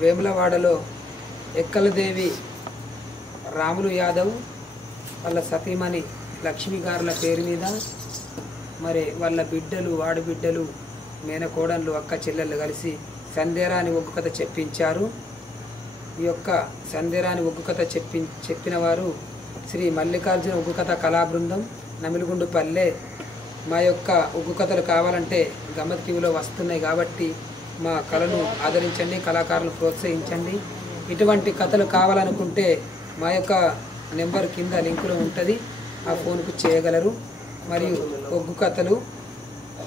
వేములవాడలో ఎక్కలదేవి రాములు యాదవ్ వాళ్ళ సతీమణి లక్ష్మీ గారుల పేరు మీద మరి వాళ్ళ బిడ్డలు ఆడబిడ్డలు మేనకోడళ్ళు అక్క చెల్లెళ్ళు కలిసి సందేరాని ఒగ్గు కథ చెప్పించారు. ఈ యొక్క సందేరాని ఒగ్గు కథ చెప్పిన వారు శ్రీ మల్లికార్జున ఒగ్గు కథ కళా బృందం నమిలిగుండుపల్లె. మా యొక్క ఒగ్గు కథలు కావాలంటే గమ్మత్ టీవీలో వస్తున్నాయి కాబట్టి మా కళను ఆదరించండి, కళాకారులను ప్రోత్సహించండి. ఇటువంటి కథలు కావాలనుకుంటే మా యొక్క నెంబర్ కింద లింకులో ఉంటుంది, ఆ ఫోన్కు చేయగలరు. మరియు ఒగ్గు కథలు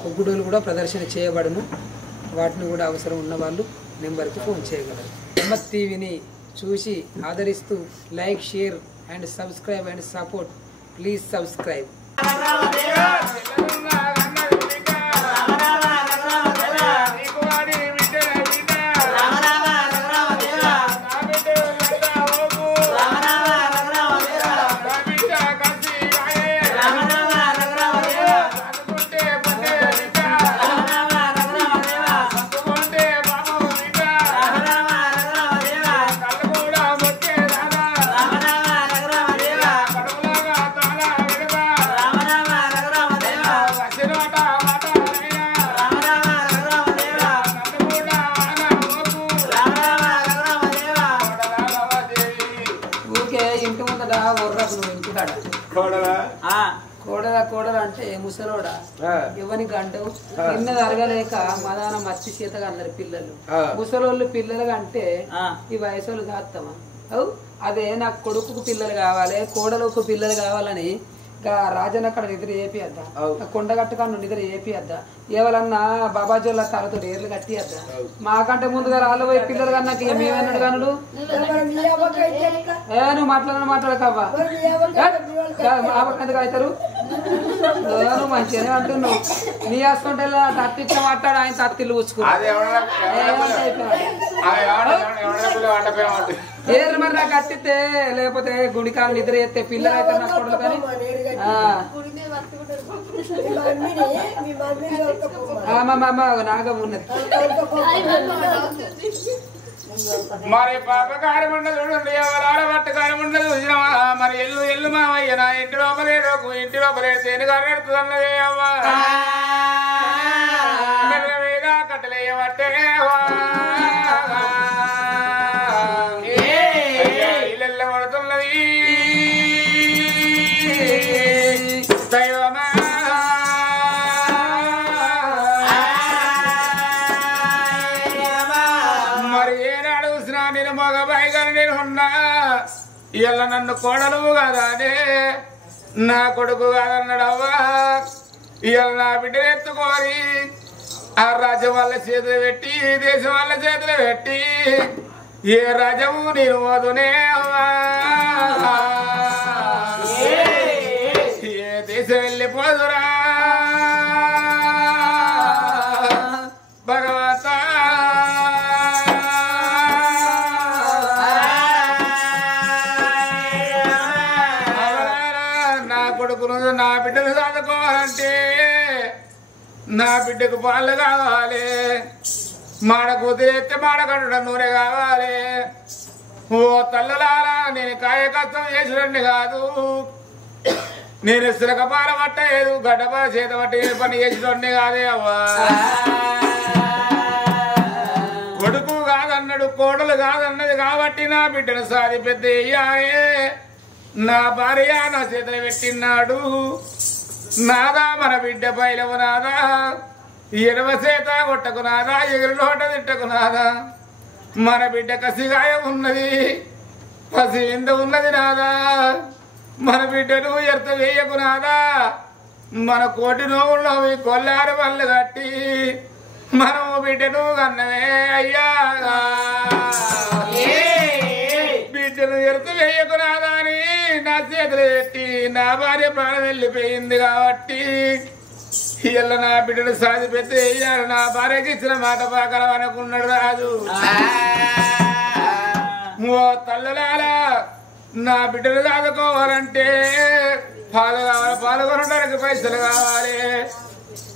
ఒగ్గుడోలు కూడా ప్రదర్శన చేయబడును, వాటిని కూడా అవసరం ఉన్నవాళ్ళు నెంబర్కి ఫోన్ చేయగలరు. గమ్మత్ టీవీని చూసి ఆదరిస్తూ like, share and subscribe and support. Please subscribe. కోడల అంటే ముసలోడా ఎవరికి అంటావు? తిన్నది అరగలేక మదాన మచ్చి సీతగా అందరు పిల్లలు ముసలోళ్ళు పిల్లలుగా అంటే ఈ వయసులు కాస్తామా? అవు అదే నాకు కొడుకు పిల్లలు కావాలి, కోడలకు పిల్లలు కావాలని రాజన్న అక్కడ నిద్ర ఏపియద్దా, కొండగట్టుకాడు నిద్ర ఏపియద్దా, ఎవరన్నా బాబాజోళ్ళ తలతో ఏర్లు కట్టియద్దా? మాకంటే ముందుగా రాళ్ళు పోయి పిల్లలు కన్నా మేమన్నాడు కానుడు. నువ్వు మాట్లాడకవ్వా, ఎందుకు అవుతారు? నువ్వు మంచిగానే అంటున్నావు. నీ వస్తుంటే తత్తిట్లా మాట్లాడు, ఆయన తత్తిల్లు ఊచుకో ఏర్లు మరి నాకు కట్టితే, లేకపోతే గుడికాలు నిద్ర ఎత్తే పిల్లలు అయితే నా కొడలు. కానీ నాగం ఉన్నది మరి పాపకారం ఉండదు, చూడండి ఎవరు ఆడబట్టకారం ఉండదు. మరి ఎల్లు మావయ్య నా ఇంటి లోపలేడు, ఇంటి లోపలేడు తేను కరెడుతుంది అన్నదే అవ్వా మీద కట్టలేయబట్టే ఇళ్ళెల్ల పడుతున్నది దైవమా. మరి ఏనాడు చూసినా నేను మగబాయి గారు నేను ఉన్నా, ఇలా నన్ను కోడలు కాదానే నా కొడుకు కాదన్నాడవ్వా. ఇలా నా బిడ్డలు ఎత్తుకోరి ఆ రాజ్యం వాళ్ళ చేతులు పెట్టి, దేశం వాళ్ళ చేతులు పెట్టి ఏ రాజ్యము నేను పోదునే అవ్వా, ఏ దేశం వెళ్ళిపోదురా భగవత. నా కొడుకును నా బిడ్డలు చదువుకోవాలంటే నా బిడ్డకు పాలు కావాలి, మాడ కూతురెత్తే మాడగండు నూనె కావాలి. ఓ తల్లులారా, నేను కాయ కష్టం చేసినండి కాదు, నేను సిలకపాల పట్టలేదు, గడ్డపాల చేత పట్టి పని చేసినండి కాదే అవ్వా. కొడుకు కాదన్నాడు, కోడలు కాదన్నది కాబట్టి నా బిడ్డను సాది పెద్ద అయ్యాయే. నా భార్య నా చేతులు పెట్టినాడు, నాదా మన బిడ్డ పైలవు నాదా, ఎడవ చేత కొట్టకు నాదా, ఎగురు నోట తిట్టకు నాదా. మన బిడ్డ కసిగాయ ఉన్నది, పసి ఎంత ఉన్నది నాదా, మన బిడ్డను ఎర్త వేయకు నాదా. మన కోటి నోవుల్లో కొల్లారు పళ్ళు కట్టి మనము బిడ్డను కన్నవే అయ్యా. బిడ్డను ఎర్త వేయకు నాదా అని నా చేతులు పెట్టి నా భార్య ప్రాణం వెళ్ళిపోయింది కాబట్టి ఇలా నా బిడ్డను సాది పెద్ద వేయాలి. నా భార్యకి ఇచ్చిన మాట పాకలం అనుకున్నాడు రాజు. ఓ తల్లులారా, నా బిడ్డలు చదువుకోవాలంటే పాలు కావాలి, పాలు కొనడానికి పైసలు కావాలి.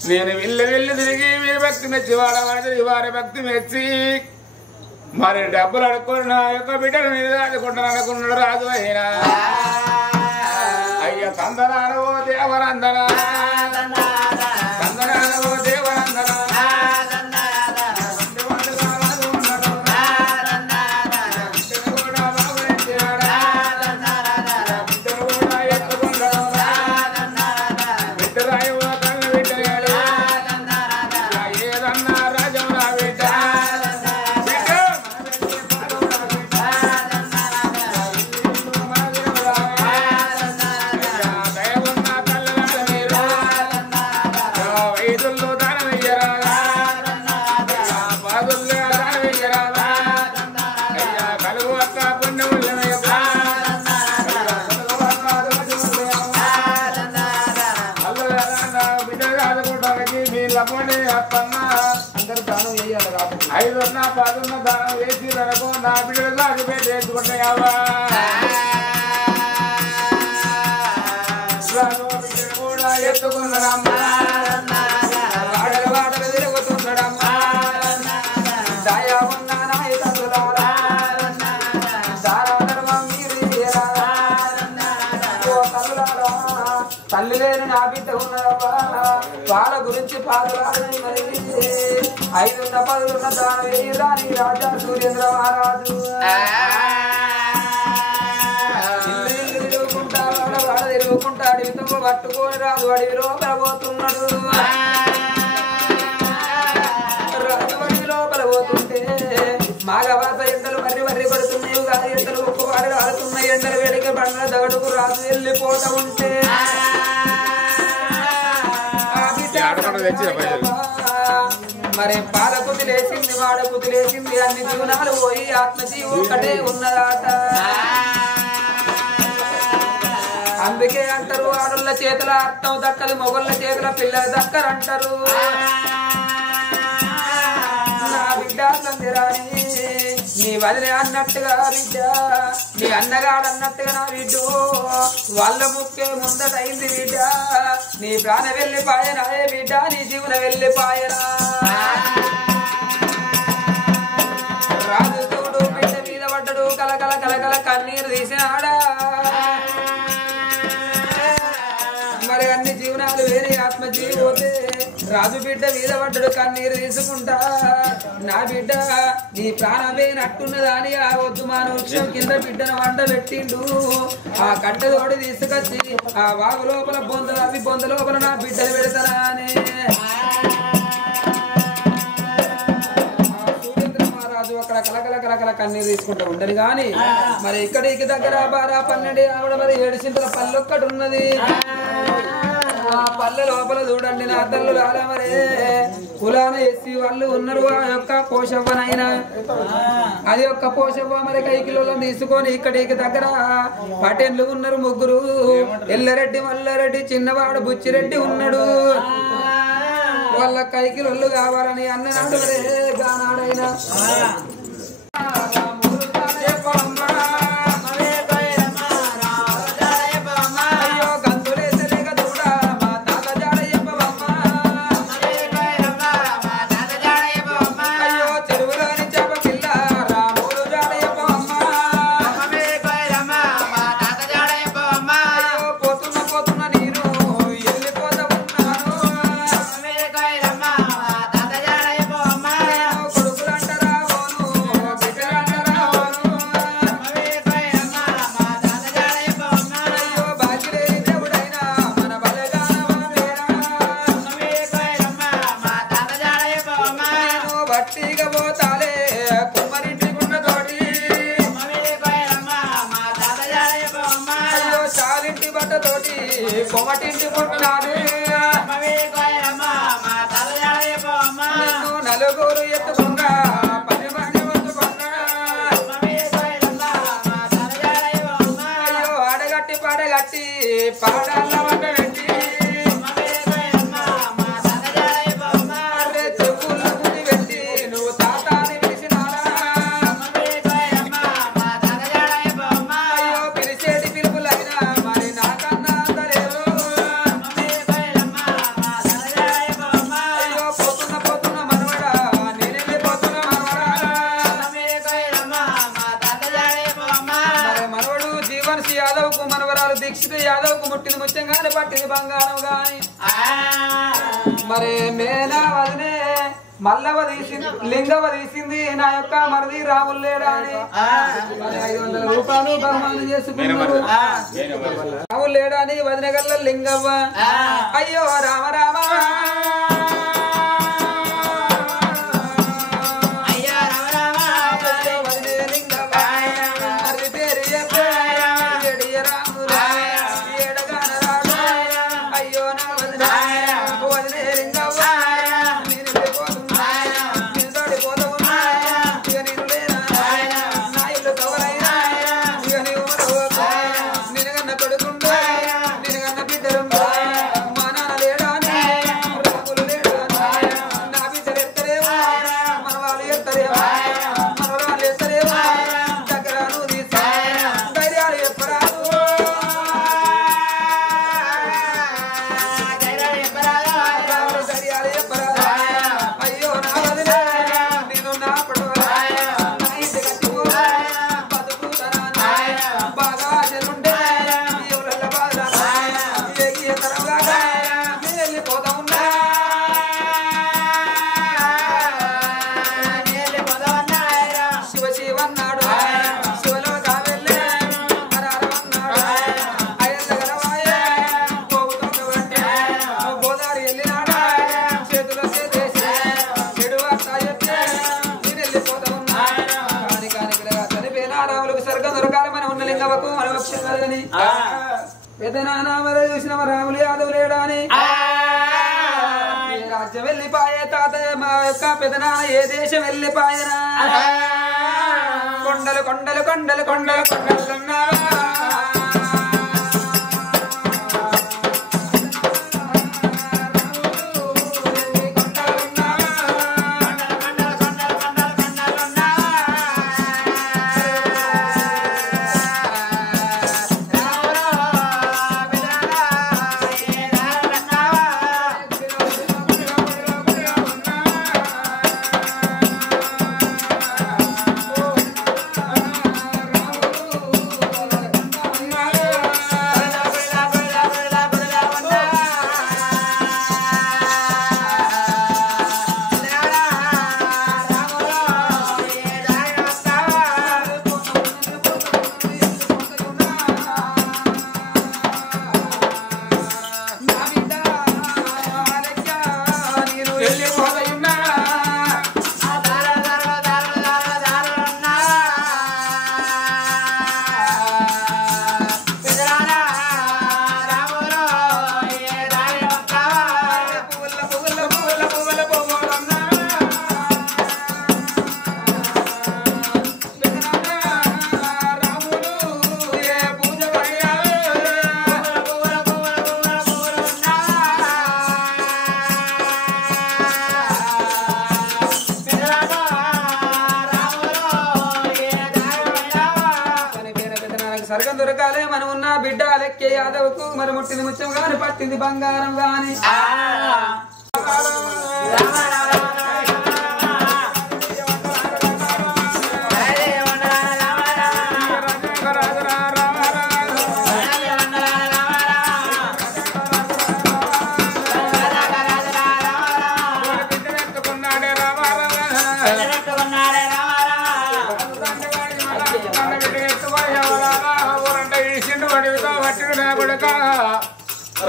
నేను వెళ్ళి తిరిగి మీరు భక్తి మెచ్చి వాడవాడి వారి భక్తి మెచ్చి మరి డబ్బులు అడుక్కొని నా యొక్క బిడ్డల మీద రాజుకుంటాను అనుకున్నాడు రాజు అయినా అయ్య తందనానో దేవరందనా తందనానో దేవరందనా అందరు దానం వేయాలి రాదు 5 ఉన్న 10 ఉన్న దానం వేసి రకం నా బిడ్డలు అడిపేట వేసుకుంటాయావా కూడా ఎత్తుకున్నాడమ్మా వాడలు వాడలు తిరుగుతున్నాడమ్మా దయా ఉన్న నాయకులారా దారాధర్మం మీరు తల్లి లేని నా బిడ్డ ఉన్నదమ్మా వాళ్ళ గురించి పాదరాడని మరి 5 ఉన్న 10 ఉన్న దాని వేయురాని రాజా సూర్యేంద్ర మహారాజు ఇల్లు తిరుగుకుంటా వాడ తిరుగుకుంటా అడవితో పట్టుకొని రాజు అడవి లోపల పోతున్నాడు రాజు అడవి లోపల పోతుంటే మాగవాత ఎండలు మర్రి పడుతున్నాయి కాదు ఎండలు ఒక్కవాడు రాడుతున్నాయి ఎండలు వేడికి బండ్ల దగడుకు రాజు వెళ్ళిపోతా ఉంటే మరి పాల కుదిలేసింది వాడ కుదిలేసింది అన్ని జీవనాలు పోయి ఆత్మజీవి ఒకటే ఉన్నదాట అందుకే అంటారు ఆడుళ్ళ చేతుల అర్థం దక్కదు మొగళ్ళ చేతుల పిల్లల దక్కరంటారు నా బిడ్డ సందిరాని నీ వదిలే అన్నట్టుగా బిడ్డ నీ అన్నగాడన్నట్టుగా నా బిడ్డ వాళ్ళ ముక్కే ముందటైంది బిడ్డ నీ ప్రాణ వెళ్ళిపాయనా బిడ్డ నీ జీవన వెళ్ళిపాయనా రాజు చూడు బిడ్డ మీద పడ్డడు కలకల కలకల కన్నీరు తీసినాడా మరి అన్ని జీవనాలు వేరే ఆత్మజీవి పోతే రాజు బిడ్డ మీద పడ్డడు కన్నీరు తీసుకుంటా నా బిడ్డ నీ ప్రాణమే నట్టున్నదాని ఆ వద్దు మాన వృక్షం కింద బిడ్డను వండ పెట్టిండు ఆ కట్ట తోడి తీసుకొచ్చి ఆ వాగు లోపల బొంద లోపల నా బిడ్డను పెడతారా అని సూర్యేంద్ర మహారాజు అక్కడ కలకల కన్నీరు తీసుకుంటూ ఉండదు గాని మరి ఇక్కడికి దగ్గర 12 ఆవిడ మరి 7 చింతల పళ్ళు ఒక్కటి ఉన్నది ఆ పల్లె లోపల చూడండి నా తల్లు రాలా మరే కులాన ఎస్సీ వాళ్ళు ఉన్నారు ఆ యొక్క పోషవ్వనైనా అది యొక్క పోషవ్వ మరి కైకిలో తీసుకొని ఇక్కడికి దగ్గర పటేన్లు ఉన్నారు 3 ఎల్లరెడ్డి మల్లారెడ్డి చిన్నవాడు బుచ్చిరెడ్డి ఉన్నాడు వాళ్ళ కైకిలొల్లు కావాలని అన్ననాడు గానాడైనా నలుగురు ఎత్తుకున్నా 10 మంది వంతుకున్నా అయ్యో ఆడగట్టి పాడగట్టి పాడాల వంట పెట్టి చెప్పులు గుడి పెట్టి నువ్వు తాతాని పిలిచినారా అయ్యో పిలిచేటి పిలుపులైనా మరి నాకన్నా అందరేరు అయ్యో పోతున్న మనవడా యాదవ్కు ముట్టింది ముత్యంగానే పట్టింది బంగారం గాని మరి మేనా వదినే మల్లవ తీసింది లింగవ తీసింది నా యొక్క మరిది రాములు లేడా అని 500 రూపాయలు బహుమానం చేసుకున్నారు రాములు లేడా అని వదిన గల్ల లింగవ్వ అయ్యో రామ రామ పెదనాన్న చూసిన రాములు యాదవ్ లేడా అని రాజ్యం వెళ్ళిపాయే తాతయ్య మా యొక్క పెదనాన్న ఏ దేశం వెళ్ళిపాయనా కొండలు కొండలు కొండలు కొండలు కొండలు స్వర్గం దొరకాలే మనం ఉన్న బిడ్డ లెక్కే యాదవ్కు మరి ముట్టింది ముత్యం గాని పట్టింది బంగారం గాని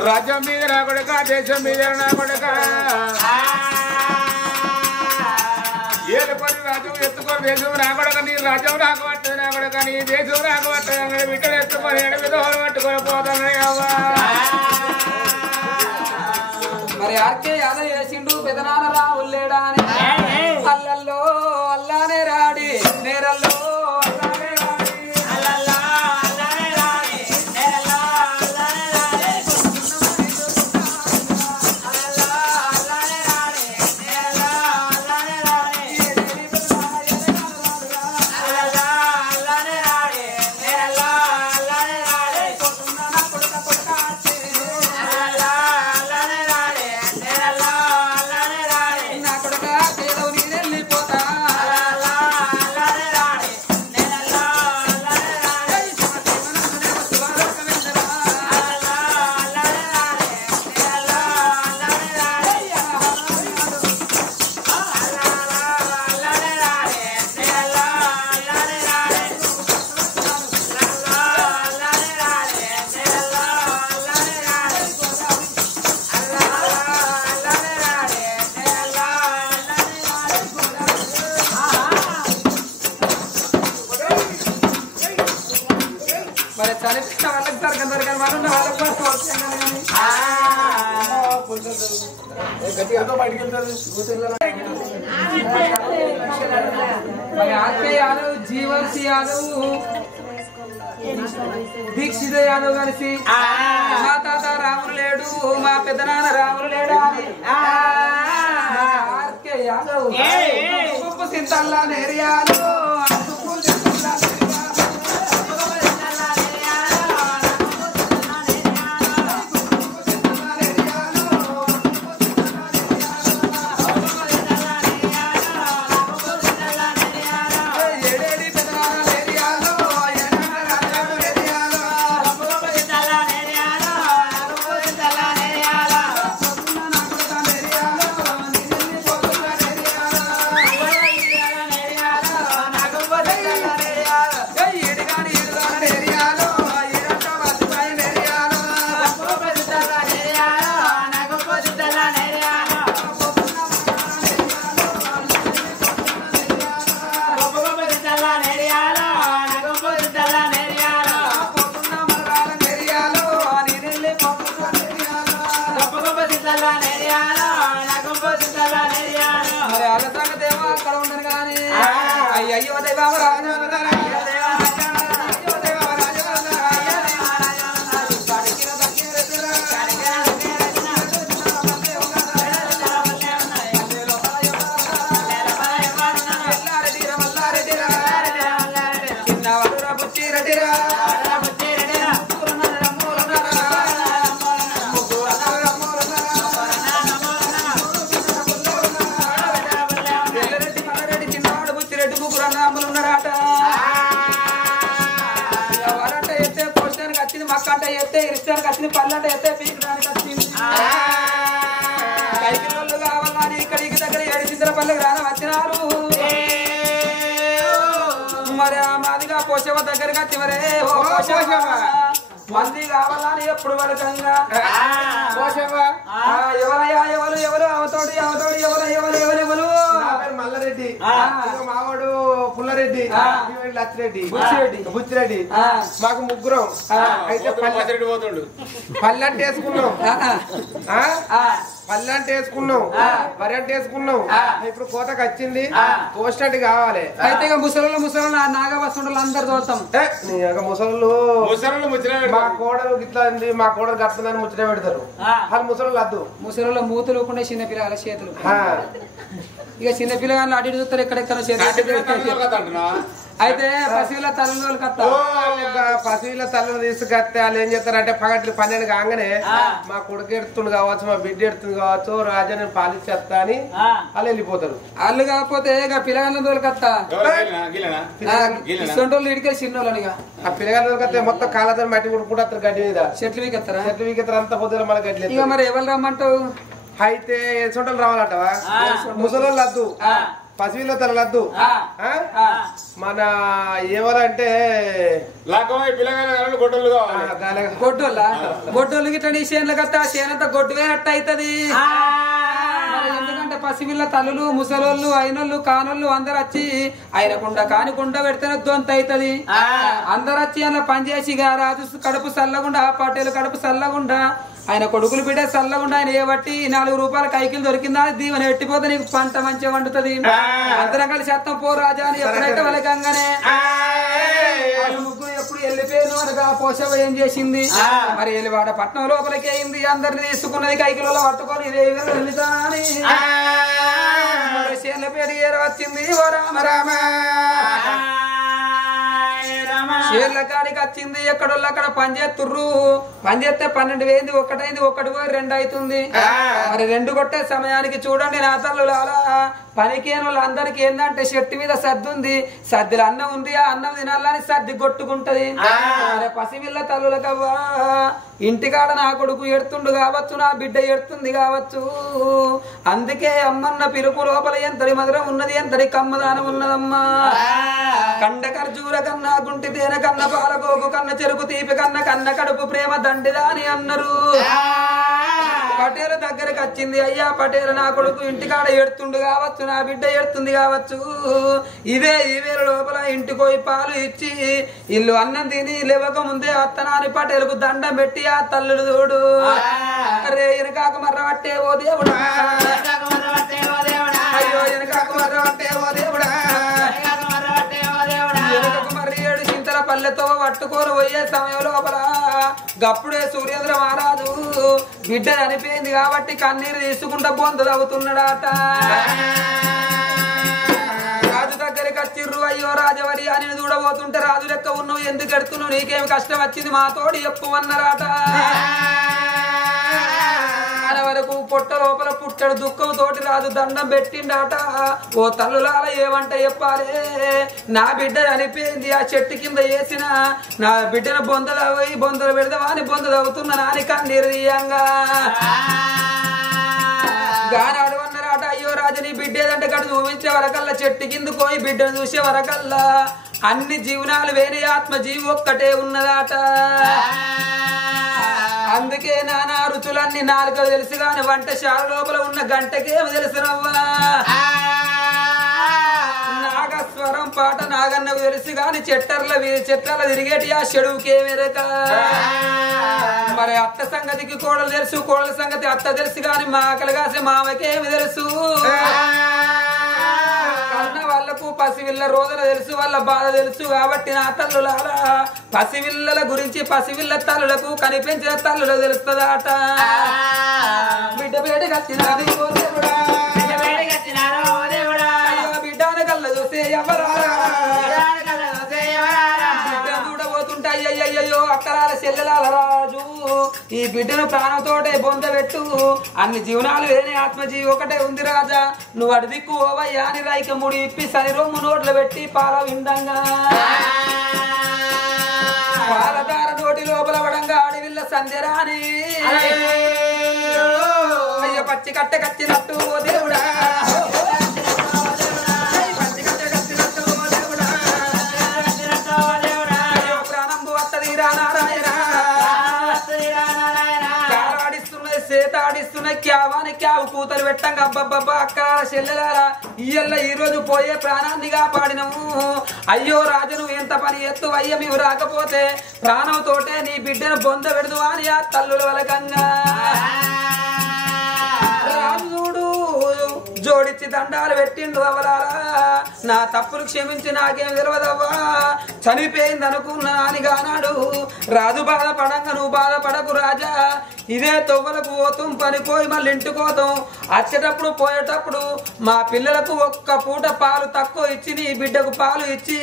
రాజ్యం మీద నా కొడుక దేశం మీద నా కొడుక ఏలుకొని రాజ్యం ఎత్తుకొని దేశం నా కొడుక నీ రాజ్యం నాకు పట్టదు నా కొడుక నీ దేశం నాకు పట్టదు బిడ్డలు ఎత్తుకొని ఎడమి దోహలు పట్టుకొని పోతున్నాయి అవ్వా మరి ఆర్కే యాదవ్ చేసిండు పెదనాన్న రాములు లేడా అని అల్లల్లో అల్లానే రాడి నేరల్లో ఆర్కే యాదవ్, జీవన్సి యాదవ్, దీక్షిత యాదవ్ కలిసి మా తాత రాములు లేడు, మా పెద్దనాన్న రాములు లేడు అని ఆర్కే యాదవ్ ఉప్పు సింతల్లా నేరియాలు అయ్యో దేవారాజు మక్కంట ఎత్తే ఇరిస్తానికి వచ్చింది, పళ్ళంట ఎత్తే పీకడానికి వచ్చింది. కైకిలోళ్ళు కావాలని ఇక్కడికి దగ్గర 7 చింతల పల్లెకి రాన వచ్చినారు. మరి ఆ మాదిగా పోషవ దగ్గరగా వచ్చి మరే మంది కావాలని ఎప్పుడు పడకంగా ఎవరయ్యా ఎవరు అవతోడు ఎవరు మల్లారెడ్డి, మావాడు పుల్లారెడ్డి, లచ్చిరెడ్డి, బుచ్చిరెడ్డి, మాకు ముగ్గురం. అయితే పల్లెంట వేసుకున్నాం, వరి అంటే వేసుకున్నాం. ఇప్పుడు కోతకు వచ్చింది, కోసినట్టు కావాలి. అయితే ఇక ముసలు నాగవస్తుండలు అందరు చూస్తాం. ముసలు మా కోడలు గిట్లా ఉంది, మా కోడలు గడుతుందని ముచ్చట పెడతారు. వాళ్ళు ముసలు వద్దు, ముసలు మూతులు కూడా చిన్న పిల్లల చేతులు. ఇక చిన్న పిల్లగాళ్ళు అటు ఇటు చూస్తారు, ఎక్కడెక్కడ చేతులు. అయితే పసివిల తల్లి పసివిల తల్లిని తీసుకొస్తే వాళ్ళు ఏం చేస్తారంటే పగట్లు 12 కాగానే మా కొడుకు ఎడుతుంది కావచ్చు, మా బిడ్డ ఎడుతుంది కావచ్చు, రాజా నేను పాలిచ్చేస్తా అని వాళ్ళు వెళ్ళిపోతారు. వాళ్ళు కాకపోతే ఇక పిల్లగాళ్ళ తోలుకత్తా ఇస్తుంటోళ్ళు ఇడికే చిన్నోళ్ళని. ఆ పిల్లగాళ్ళ తోలుకత్తే మొత్తం కాళ్ళతో మట్టి కొడుకుంటారు గడ్డి మీద. చెట్లు వీకెత్తారా? చెట్లు వీకెత్తారు, అంత పొద్దున మన గడ్డి. ఇక మరి ఎవరు రమ్మంటావు? అయితే సొంటలు రావాలంటవా? ముసలోళ్ళు వద్దు, పసివిలో తలలద్దు. మన ఎవరంటే గొడ్డోళ్ళు గిట్ట నీ చేనులు కత్తా చేనంతా గొడ్డు వేనట్టు అవుతుంది. ఎందుకంటే పసిపిల్ల తల్లులు ముసలోళ్ళు అయినోళ్ళు కానోళ్ళు అందరు వచ్చి ఆయనకుండా కానికుండా పెడితేనే దొంత అవుతుంది. అందరు వచ్చి అలా పనిచేసి రాజు కడుపు చల్లగుండా, పటేలు కడుపు చల్లగుండా, ఆయన కొడుకులు బిడ్డ చల్లగుండా ఆయన ఏ బట్టి 4 రూపాయల కైకిలు దొరికిందా దీవెన ఎట్టిపోతే నీకు పంట మంచిగా వండుతుంది. అందరం కలిసి చేస్తాం పో రాజా అని ఎప్పుడైతే వాళ్ళకంగానే ముగ్గురు ఎప్పుడు వెళ్ళిపోయాను అనగా పోషవ ఏం చేసింది, మరి వెళ్ళివాడ పట్నం లోపలికి అయింది. అందరిని తీసుకున్నది కైకిలలో పట్టుకొని వెళ్తా అని చేనుల పేరు ఏర వచ్చింది. ఓ రామ రామ చేనుల కాడికి వచ్చింది. ఎక్కడోళ్ళు అక్కడ పనిచేస్తుర్రు. పనిచేస్తే 12 వేయింది, 1 అయింది, 1 పోయి 2 అవుతుంది. మరి 2 కొట్టే సమయానికి చూడండి నా తల్లు అలా పనికేని వాళ్ళు అందరికి ఏందంటే చెట్టు మీద సర్ది ఉంది, సర్దిలో అన్నం ఉంది, ఆ అన్నం తినాలని సర్ది కొట్టుకుంటది. పసిపిల్ల తల్లులకవ్వా ఇంటికాడ నా కొడుకు ఎడుతుండు కావచ్చు, నా బిడ్డ ఎడుతుంది కావచ్చు, అందుకే అమ్మన్న పిలుపు లోపల ఎంతటి మధురం ఉన్నది, ఎంతటి కమ్మదానం ఉన్నదమ్మా. కండ ఖర్జూర కన్నా గుంటి తేనె కన్న పాలకోకు కన్న చెరుకు తీపి కన్న కన్న కడుపు ప్రేమ దండిదా అని అన్నారు. పటేలు దగ్గరకు వచ్చి వచ్చింది. అయ్యా పటేల నా కొడుకు ఇంటికాడ ఏడుతుండు కావచ్చు, నా బిడ్డ ఏడుతుంది కావచ్చు. ఇదే ఈ వేళ లోపల ఇంటికి పోయి పాలు ఇచ్చి ఇల్లు అన్నం తిని లేవక ముందే అత్తనాని పటేలకు దండం పెట్టి ఆ తల్లుడు తోడు అరే వెనకాక మర్ర పట్టే ఓ దేవుడా, అయ్యో వెనకాక మర్ర పట్టే ఓ దేవుడా, వెనకకు మర్రి ఏడు చింతల పల్లెతో పట్టుకొని పోయే సమయం లోపల గప్పుడే సూర్యేంద్ర మహారాజు బిడ్డ చనిపోయింది కాబట్టి కన్నీరు తీసుకుంటా బొందలు అవుతున్నాడట. రాజు దగ్గరికి వచ్చిర్రు. అయ్యో రాజవరి అని చూడబోతుంటే రాజు లెక్క ఉన్నావు, ఎందుకు ఎడుతున్నావు, నీకేమి కష్టం వచ్చింది మా తోడు చెప్పు అన్నారట. వరకు పొట్ట లోపల పుట్టడు దుఃఖం తోటి రాజు దండం పెట్టిండాట. ఓ తల్లులాల ఏమంట చెప్పాలి, నా బిడ్డ చనిపోయింది, ఆ చెట్టు కింద వేసిన నా బిడ్డను బొందలు పెడదామా అని బొందలు అవుతున్నా నాని కన్నీరు తీయంగా గానాడు అన్నారట. అయ్యో రాజు నీ బిడ్డ ఏదంటే గడు చూపించే వరకల్లా చెట్టు కింద పోయి బిడ్డను చూసే వరకల్లా అన్ని జీవనాలు వేరే ఆత్మ జీవి ఒక్కటే ఉన్నదాట. అందుకే నానా రుచులన్నీ నాలుకలు తెలుసు గాని వంటశాల లోపల ఉన్న గంటకేమి తెలుసునవ్వా. నాగస్వరం పాట నాగన్నకు తెలుసు గాని చెట్ల తిరిగేటి ఆ చెడువుకేమెరక. మరి అత్త సంగతికి కోడలు తెలుసు, కోడల సంగతి అత్త తెలుసు గాని మాకలు కాసే మామకేమి తెలుసు. కన్న వాళ్ళకు పసివిల్ల రోజున తెలుసు, వాళ్ళ బాధ తెలుసు. కాబట్టి నా తల్లులారా పసివిల్లల గురించి పసివిల్ల తల్లులకు కనిపించిన తల్లులకు తెలుస్తుందట. బిడ్డ బేడి కచ్చినది ఓ దేవుడా, బిడ్డను కళ్ళ చూసే ఎవరారా, బిడ్డను చూడబోతుంటే అయ్యయ్యో అక్కలాల చెల్లెలాల రాజు ఈ బిడ్డను ప్రాణంతోటే బొందబెట్టు, అన్ని జీవనాలు వేరే ఆత్మజీవి ఒకటే ఉంది రాజా, నువ్వు అడి దిక్కు ఓవయ్యా అని రైక ముడి ఇప్పి సరి రొమ్ము నోట్లు పెట్టి పాల విండంగా పాలదార నోటి లోపల పడంగా అడవిల్ల సంధ్యరాని అయ్య పచ్చి కట్ట కచ్చినట్టు ఓ దేవుడా, ప్రాణంబు వత్తది నారాయణ, సేతాడిస్తున్న క్యావాని క్యావు కూతలు పెట్టంగా అబ్బబ్బబ్బా అక్క చెల్లెలారా ఇయ్యల్ల ఈ రోజు పోయే ప్రాణాన్ని కాపాడినము. అయ్యో రాజు నువ్వు ఎంత పని ఎత్తు అయ్య మేము రాకపోతే ప్రాణంతోటే నీ బిడ్డను బొంద పెడదు అని ఆ తల్లుల వలకంగా రాజుడు జోడించి దండాలు పెట్టిండు. అవలారా నా తప్పులు క్షమించి నాకేం తెలియదవ్వా, చనిపోయింది అనుకున్నా అని గానాడు. రాజు బాధపడంగా నువ్వు బాధపడకు రాజా, ఇదే తొవ్వలకు పోతాం పనిపోయి మళ్ళీ ఇంటికోతాం, వచ్చేటప్పుడు పోయేటప్పుడు మా పిల్లలకు ఒక్క పూట పాలు తక్కువ ఇచ్చి నీ బిడ్డకు పాలు ఇచ్చి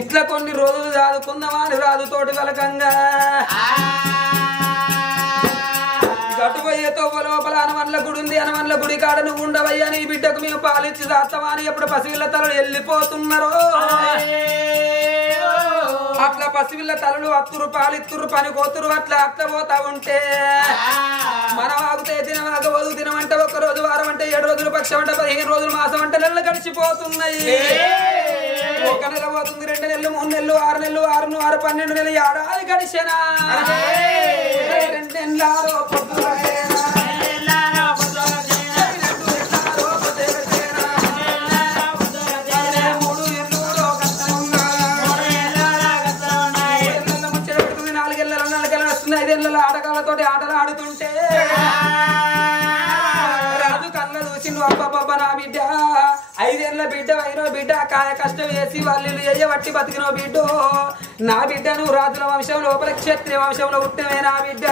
ఇట్లా కొన్ని రోజులు చదువుకుందామా అని రాజుతోటి వలకంగా గటుపోయే తొవ్వ లోపల హనుమన్ల గుడి ఉంది, హనుమన్ల గుడి కాడ నువ్వు ఉండవయ్యా నీ బిడ్డకు మేము పాలిచ్చి దాస్తామా అని ఎప్పుడు పసివిల్ల తలలు వెళ్ళిపోతున్నారో అట్లా పసివిల్ల తలలు అత్తురు పాలిత్తురు పని కోతురు అట్లా పోతా ఉంటే మనం ఆగితే దినమాగ వదు దినం అంటే 1 రోజు వారం అంటే 7 రోజులు పక్షం అంటే 15 రోజులు మాసం అంటే నెలలు గడిచిపోతున్నాయి. 1 నెల పోతుంది, 2 నెలలు, 3 నెలలు, 6 నెలలు, 6 6 12 నెలలు ఏడాది గడిచేనా 2 నెలలు ఆటగాళ్ళతోటి ఆటలు ఆడుతుంటే రాజు కళ్ళ చూసిండు. అబ్బబ్బబ్బ నా బిడ్డ 5 ఏళ్ళ బిడ్డ అయినో బిడ్డ కాయ కష్టం వేసి వాళ్ళు ఎయ్యబట్టి బతికినో బిడ్డ, నా బిడ్డ నువ్వు రాజుల వంశం లోపల క్షత్రియ వంశంలో పుట్టినవే నా బిడ్డ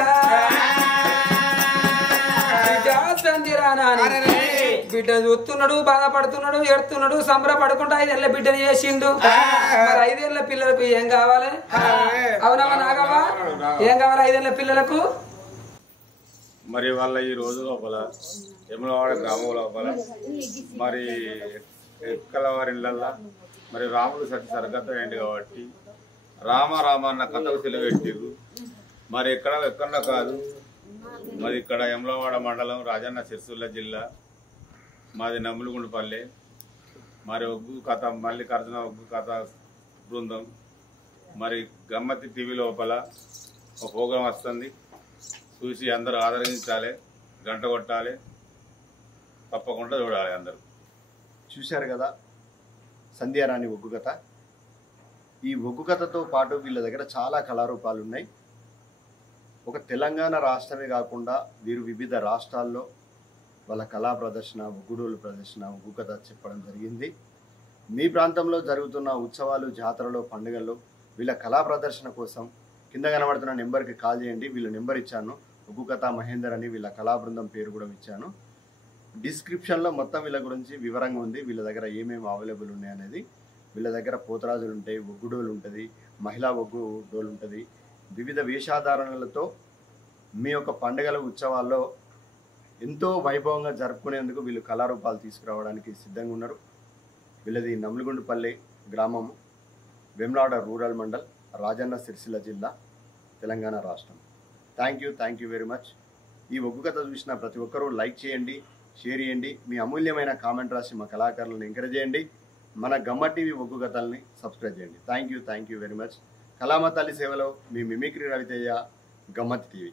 బిడ్డ చూస్తున్నాడు, బాధపడుతున్నాడు, ఎడుతున్నాడు, సంబరపడుకుంటూ 5 ఏళ్ళ బిడ్డని చేసిండు. మరి 5 ఏళ్ళ పిల్లలకు ఏం కావాలి? అవునమ్మా నాగమ్మా ఏం కావాలి 5 ఏళ్ళ పిల్లలకు? మరి వాళ్ళ ఈ రోజు లోపల యములవాడ గ్రామం లోపల మరి ఎక్కల వారి ఇళ్ళల్లా మరి రాముడు సరిగతం ఏంటి కాబట్టి రామ అన్న కథకు తెలియబెట్టిర్రు. మరి ఎక్కడ కాదు, మరి ఇక్కడ యములవాడ మండలం రాజన్న సిరిసిల్ల జిల్లా, మాది నమ్ములుగుండపల్లె. మరి ఒగ్గు కథ మల్లికార్జున ఒగ్గు కథ బృందం మరి గమ్మతి టీవీ లోపల ఒక ప్రోగ్రాం వస్తుంది, చూసి అందరూ ఆదరించాలి, గంట కొట్టాలి. తప్పకుండా చూడాలి అందరూ. చూశారు కదా సంధ్యారాణి ఒగ్గు కథ. ఈ ఒగ్గు కథతో పాటు వీళ్ళ దగ్గర చాలా కళారూపాలు ఉన్నాయి. ఒక తెలంగాణ రాష్ట్రమే కాకుండా వీరు వివిధ రాష్ట్రాల్లో వాళ్ళ కళా ప్రదర్శన, ఒగ్గుడోలు ప్రదర్శన, ఒగ్గు కథ చెప్పడం జరిగింది. మీ ప్రాంతంలో జరుగుతున్న ఉత్సవాలు, జాతరలో, పండుగల్లో వీళ్ళ కళా ప్రదర్శన కోసం కింద కనబడుతున్న నెంబర్కి కాల్ చేయండి. వీళ్ళ నెంబర్ ఇచ్చాను, ఒగ్గు కథ మహేందర్ అని వీళ్ళ కళా బృందం పేరు కూడా ఇచ్చాను. డిస్క్రిప్షన్లో మొత్తం వీళ్ళ గురించి వివరంగా ఉంది. వీళ్ళ దగ్గర ఏమేమి అవైలబుల్ ఉన్నాయి అనేది. వీళ్ళ దగ్గర పోతరాజులు ఉంటాయి, ఒగ్గుడోలు ఉంటుంది, మహిళా ఒగ్గు డోలు ఉంటుంది. వివిధ వేషాధారణలతో మీ యొక్క పండుగల, ఉత్సవాల్లో ఎంతో వైభవంగా జరుపుకునేందుకు వీళ్ళు కళారూపాలు తీసుకురావడానికి సిద్ధంగా ఉన్నారు. వీళ్ళది నమ్మిగుండుపల్లి గ్రామం, వేములవాడ రూరల్ మండల్, రాజన్న సిరిసిల్ల జిల్లా, తెలంగాణ రాష్ట్రం. Thank you very much. ఈ ఒగ్గు కథ చూసిన ప్రతి ఒక్కరూ లైక్ చేయండి, షేర్ చేయండి, మీ అమూల్యమైన కామెంట్ రాసి మా కళాకారులను ఎంకరేజ్ చేయండి. మన గమ్మ టీవీ ఒగ్గు కథల్ని సబ్స్క్రైబ్ చేయండి. Thank you very much. కళామ తల్లి సేవలో మీ మిమిక్రీ రవితేజ, గమ్మత్ టీవీ.